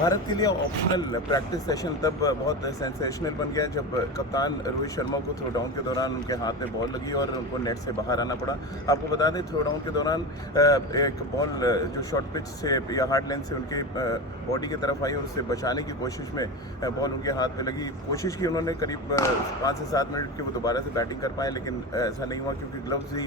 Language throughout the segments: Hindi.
भारत के लिए ऑप्शनल प्रैक्टिस सेशन तब बहुत सेंसेशनल बन गया जब कप्तान रोहित शर्मा को थ्रो डाउन के दौरान उनके हाथ में बॉल लगी और उनको नेट से बाहर आना पड़ा। आपको बता दें थ्रो डाउन के दौरान एक बॉल जो शॉर्ट पिच से या हार्ड लेंथ से उनके बॉडी की तरफ आई और उससे बचाने की कोशिश में बॉल उनके हाथ में लगी। कोशिश की उन्होंने करीब 5 से 7 मिनट की वो दोबारा से बैटिंग कर पाए, लेकिन ऐसा नहीं हुआ क्योंकि ग्लव्स ही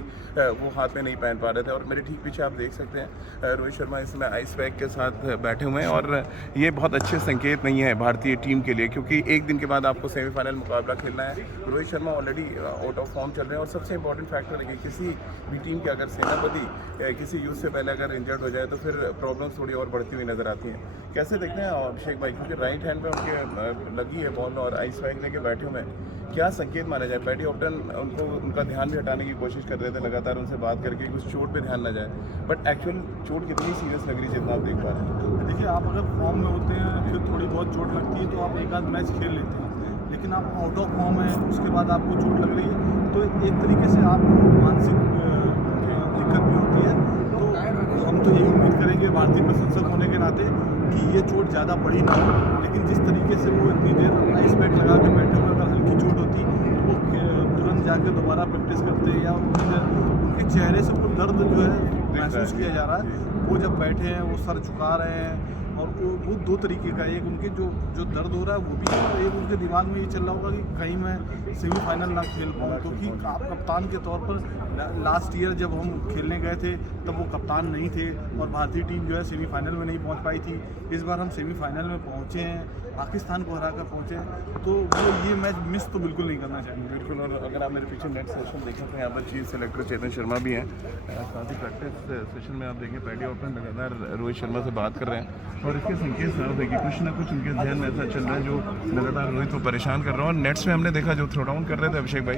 वो हाथ में नहीं पहन पा रहे थे। और मेरे ठीक पीछे आप देख सकते हैं रोहित शर्मा इसमें आइस पैक के साथ बैठे हुए हैं और ये बहुत अच्छे संकेत नहीं है भारतीय टीम के लिए, क्योंकि एक दिन के बाद आपको सेमीफाइनल मुकाबला खेलना है। Rohit Sharma already out of form चल रहे हैं और सबसे इंपॉर्टेंट फैक्टर है कि किसी भी टीम के अगर सेनापति किसी यूथ से पहले अगर इंजर्ड हो जाए तो फिर प्रॉब्लम्स थोड़ी और बढ़ती हुई नजर आती हैं। कैसे देखते हैं अभिषेक भाई, क्योंकि राइट हैंड पे उनके लगी है बॉल और आइस पैक लेके बैठे हुए हैं, क्या संकेत माना जाए? पैडी ऑप्टन उनको उनका ध्यान भी हटाने की कोशिश कर रहे थे लगातार उनसे बात करके कुछ चोट पे ध्यान ना जाए, बट एक्चुअल चोट कितनी सीरियस लग रही है जितना आप देख पा रहे हैं? देखिए, आप अगर फॉर्म में होते हैं फिर थोड़ी बहुत चोट लगती है तो आप एक आध मैच खेल लेते हैं, लेकिन आप आउट ऑफ फॉर्म है उसके बाद आपको चोट लग रही है तो एक तरीके से आपको मानसिक दिक्कत भी होती है। तो हम तो यही उम्मीद करेंगे भारतीय प्रशंसक होने के नाते कि ये चोट ज़्यादा बड़ी ना हो, लेकिन जिस तरीके से वो इतनी देर आइस पैक लगा के बैठे हुए अगर हल्की चोट होती तो वो तुरंत जाके दोबारा प्रैक्टिस करते या उनके चेहरे से वो दर्द जो है महसूस किया जा रहा है। वो जब बैठे हैं वो सर झुका रहे हैं और वो दो तरीके का, एक उनके जो दर्द हो रहा है वो भी है और एक उनके दिमाग में ये चल रहा होगा कि कहीं मैं सेमीफाइनल ना खेल पाऊँ, क्योंकि आप कप्तान के तौर पर लास्ट ईयर जब हम खेलने गए थे तब वो कप्तान नहीं थे और भारतीय टीम जो है सेमीफाइनल में नहीं पहुंच पाई थी। इस बार हम सेमीफाइनल में पहुंचे हैं, पाकिस्तान को हरा कर पहुँचे हैं, तो वो ये मैच मिस तो बिल्कुल नहीं करना चाहेंगे। बिल्कुल। और अगर आप मेरे पीछे नेक्स्ट सेशन देखें तो यहाँ पर चीफ सेलेक्टर चेतन शर्मा भी हैं, साथ ही प्रैक्टिस सेशन में आप देखें पैडी ऑप्टन लगातार रोहित शर्मा से बात कर रहे हैं और इसके संकेत साफ है कि कुछ ना कुछ उनके जहन में ऐसा चल रहा है जो लगातार रोहित को परेशान कर रहा है। और नेट्स में हमने देखा जो थ्रो डाउन कर रहे थे अभिषेक भाई,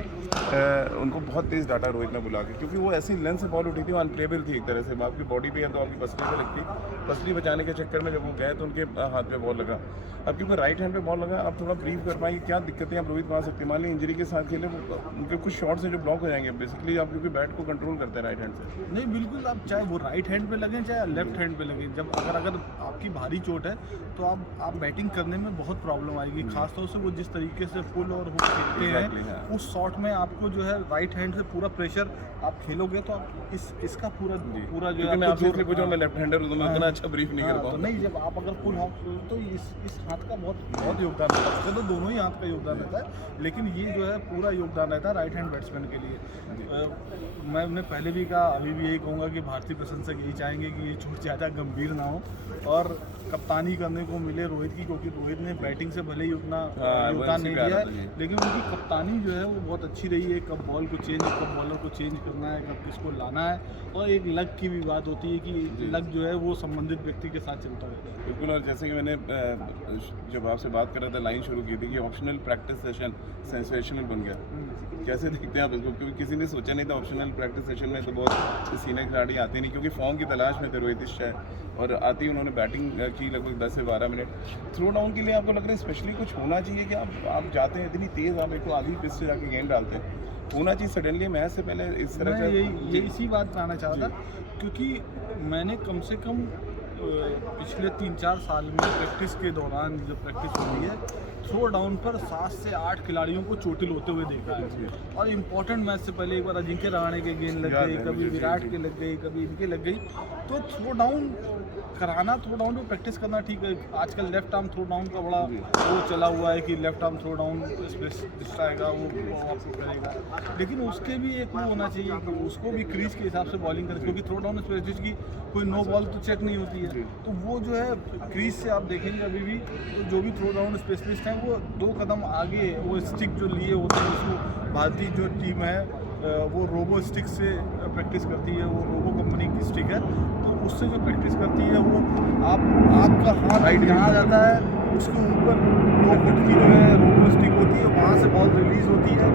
उनको बहुत तेज़ डाटा रोहित ने बुला के, क्योंकि वो ऐसी लेंथ से बॉल उठी थी वो अनप्लेबल थी एक तरह से, आपकी बॉडी पे है तो आपकी पसली पे लगती, पसली बचाने के चक्कर में जब वो गए तो उनके हाथ पे बॉल लगा। अब क्योंकि राइट हैंड पे बॉल लगा, आप थोड़ा ब्रीफ कर पाएंगे क्या दिक्कतें आप रोहित को आ सकती है? मान ली इंजरी के साथ खेले उनके कुछ शॉट्स हैं जो ब्लॉक हो जाएंगे बेसिकली, आप क्योंकि बैट को कंट्रोल करते हैं राइट हैंड से। नहीं, बिल्कुल, आप चाहे वो राइट हैंड पे लगें चाहे लेफ्ट हैंड पे लगें, जब अगर आपकी भारी चोट है तो आप बैटिंग करने में बहुत प्रॉब्लम आएगी, खासतौर से वो जिस तरीके से पुल और हुक खेलते हैं उस शॉट में आपको जो है राइट हैंड से पूरा प्रेशर आप खेलोगे तो आप इसका पूरा जो है, मैं आपसे इसलिए पूछा, मैं लेफ्ट हैंडर हूं तो मैं उतना अच्छा ब्रीफ नहीं कर पाऊंगा। तो नहीं, जब आप अगर फुल हाथ तो इस हाथ का बहुत योगदान रहता है, वैसे तो दोनों ही हाथ का योगदान रहता है, लेकिन ये जो है पूरा योगदान रहता है राइट हैंड बैट्समैन के लिए। मैंने पहले भी कहा, अभी भी यही कहूँगा कि भारतीय प्रशंसक यही चाहेंगे कि ये चोट ज़्यादा गंभीर ना हो और कप्तानी करने को मिले रोहित की, क्योंकि रोहित ने बैटिंग से भले ही उतना योगदान नहीं दिया है, लेकिन उनकी कप्तानी जो है वो बहुत अच्छी रही है। कब बॉल को चेंज, कब बॉलर को चेंज करना है, कब किसको लाना है, और एक लक की भी बात होती है कि लक जो है वो संबंधित व्यक्ति के साथ चलता रहता है। बिल्कुल। और जैसे कि मैंने जब आपसे बात कर रहा था लाइन शुरू की थी कि ऑप्शनल प्रैक्टिस सेशन सेंसेशनल बन गया, कैसे देखते हैं आप इसको? क्योंकि किसी ने सोचा नहीं था ऑप्शनल प्रैक्टिस सेशन में तो बहुत सीनियर खिलाड़ी आते नहीं, क्योंकि फॉर्म की तलाश में थे रोहित इस शायद, और आती उन्होंने बैटिंग की लगभग 10 से 12 मिनट। थ्रो डाउन के लिए आपको लग रहा है स्पेशली कुछ होना चाहिए कि आप जाते हैं इतनी तेज़, आप एक आधी पिच से जाके गेंद डालते हैं, होना चाहिए सडनली मैच से पहले इस तरह का? ये इसी बात पर आना चाहता, क्योंकि मैंने कम से कम पिछले 3-4 साल में प्रैक्टिस के दौरान जब प्रैक्टिस होती है थ्रो डाउन पर 7 से 8 खिलाड़ियों को चोटिल होते हुए देखा है। और इम्पोर्टेंट मैच से पहले एक बार अजिंक्य रहाणे के गेंद लग गई, कभी विराट के लग गई, कभी इनके लग गई, तो थ्रो डाउन कराना, थ्रो डाउन पे प्रैक्टिस करना ठीक है। आजकल लेफ्ट आर्म थ्रो डाउन का बड़ा वो चला हुआ है कि left arm throw down specialist आएगा वो आपको करेगा, लेकिन उसके भी एक वो होना चाहिए कि उसको भी क्रीज के हिसाब से बॉलिंग करें, क्योंकि थ्रो डाउन स्पेशलिस्ट की कोई नो बॉल तो चेक नहीं होती है, तो वो जो है क्रीज से आप देखेंगे अभी भी तो जो भी थ्रो डाउन स्पेशलिस्ट हैं वो 2 कदम आगे वो स्टिक जो लिए होते हैं, उसको भारतीय जो टीम है वो रोबो स्टिक से प्रैक्टिस करती है, वो रोबो कंपनी की स्टिक है, तो उससे जो प्रैक्टिस करती है वो आपका हाथ राइट यहाँ जाता है, उसके ऊपर 2 फुट की जो है रोबो स्टिक होती है, वहाँ से बॉल रिलीज होती है,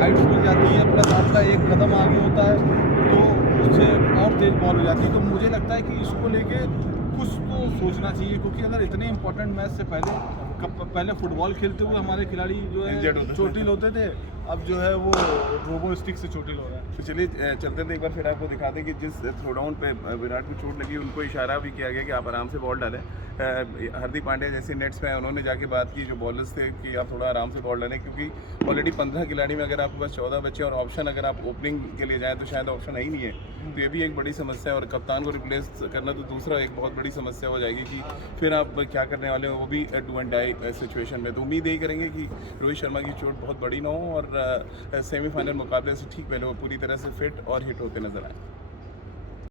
हाइट हो जाती है, प्लस आपका 1 कदम आगे होता है तो उससे और तेज बॉल हो जाती है। तो मुझे लगता है कि इसको लेके कुछ तो सोचना चाहिए, क्योंकि अगर इतने इंपॉर्टेंट मैच से पहले फुटबॉल खेलते हुए हमारे खिलाड़ी जो है चोटिल होते थे, अब जो है वो रोबो स्टिक से चोटिल हो रहा है। तो चलिए चलते थे, एक बार फिर आपको दिखा दें कि जिस थ्रो डाउन पे विराट को चोट लगी उनको इशारा भी किया गया कि आप आराम से बॉल डालें। हार्दिक पांड्या जैसे नेट्स पे उन्होंने जाके बात की जो बॉलर्स थे कि आप थोड़ा आराम से बॉल डालें, क्योंकि ऑलरेडी 15 खिलाड़ी में अगर आपके पास 14 बच्चे और ऑप्शन अगर आप ओपनिंग के लिए जाएँ तो शायद ऑप्शन है ही नहीं है। तो ये भी एक बड़ी समस्या है, और कप्तान को रिप्लेस करना तो दूसरा एक बहुत बड़ी समस्या हो जाएगी कि फिर आप क्या करने वाले हो, वो भी डू एंड डाई सिचुएशन में। तो उम्मीद यही करेंगे कि रोहित शर्मा की चोट बहुत बड़ी ना हो और सेमीफाइनल मुकाबले से ठीक पहले वो पूरी तरह से फिट और हिट होते नजर आए।